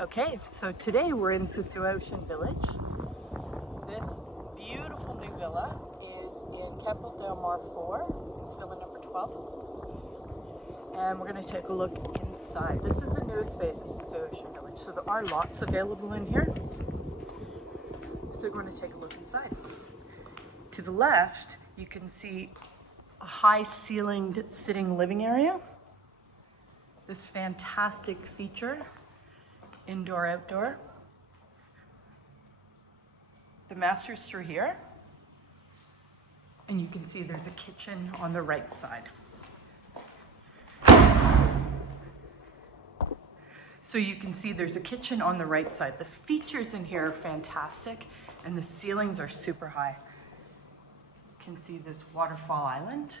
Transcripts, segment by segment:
Okay, so today we're in Sosua Ocean Village. This beautiful new villa is in Campo Del Mar 4. It's villa number 12. And we're going to take a look inside. This is the newest phase of Sosua Ocean Village, so there are lots available in here. So we're going to take a look inside. To the left, you can see a high-ceilinged sitting living area. This fantastic feature. Indoor, outdoor. The master's through here. And you can see there's a kitchen on the right side. So you can see there's a kitchen on the right side. The features in here are fantastic and the ceilings are super high. You can see this waterfall island.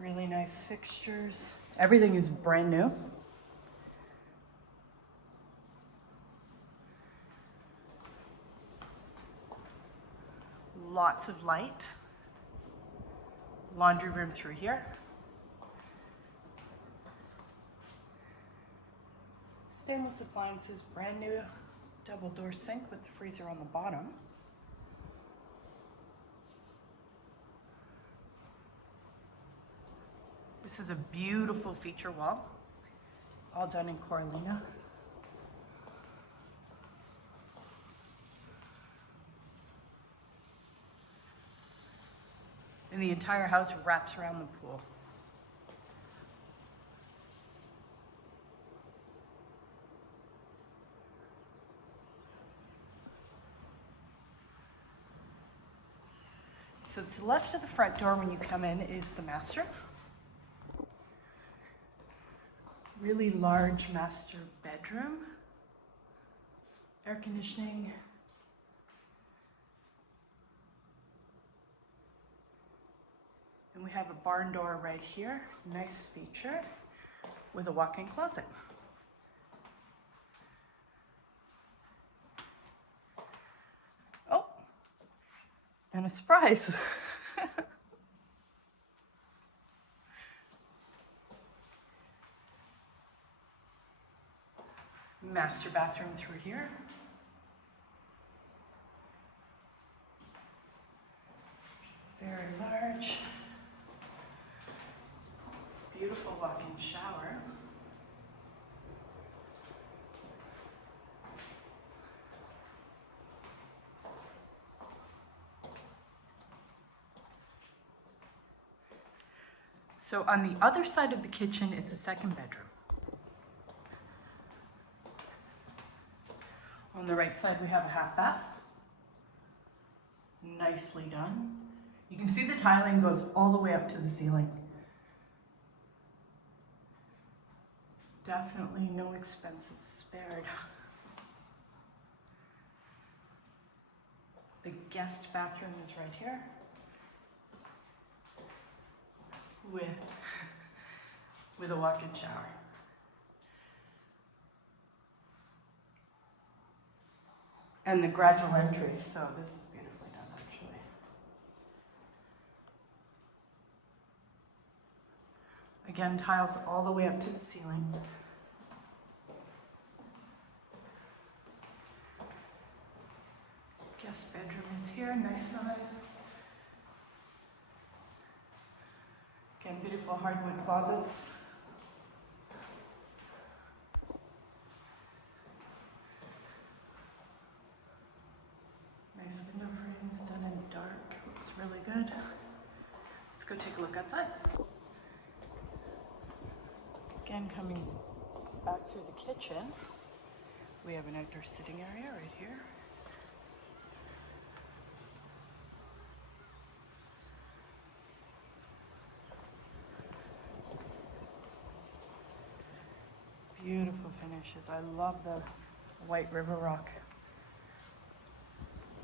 Really nice fixtures. Everything is brand new. Lots of light. Laundry room through here. Stainless appliances, brand new double door sink with the freezer on the bottom. This is a beautiful feature wall, all done in Coralina. And the entire house wraps around the pool. So to the left of the front door when you come in is the master. Really large master bedroom, air conditioning, and we have a barn door right here, nice feature with a walk-in closet. Oh, and a surprise. Master bathroom through here. Very large. Beautiful walk-in shower. So on the other side of the kitchen is the second bedroom. On the right side, we have a half bath. Nicely done. You can see the tiling goes all the way up to the ceiling. Definitely no expenses spared. The guest bathroom is right here with a walk-in shower. And the gradual entry, so this is beautifully done actually. Again, tiles all the way up to the ceiling. Guest bedroom is here, nice size. Again, beautiful hardwood closets. Nice window frames done in dark. Looks really good. Let's go take a look outside. Again, coming back through the kitchen, we have an outdoor sitting area right here. Beautiful finishes. I love the white river rock.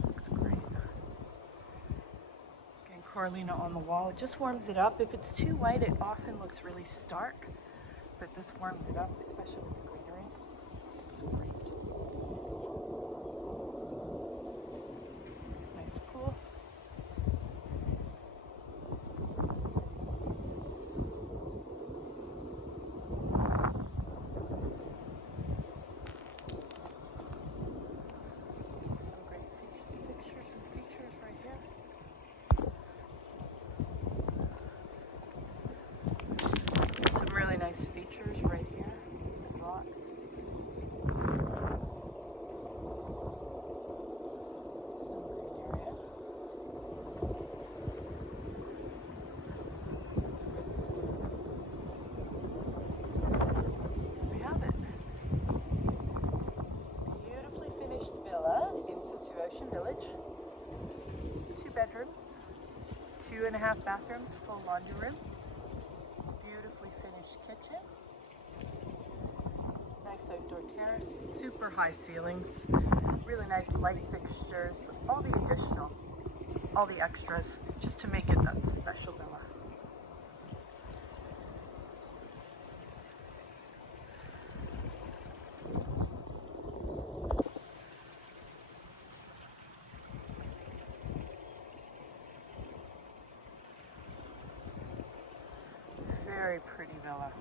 Looks great. Again, Coralina on the wall. It just warms it up. If it's too white, it often looks really stark, but this warms it up, especially with the greenery. Looks great. Nice pool. 2.5 bathrooms, full laundry room, beautifully finished kitchen, nice outdoor terrace, super high ceilings, really nice light fixtures, all the extras, just to make it that special villa. Very pretty villa.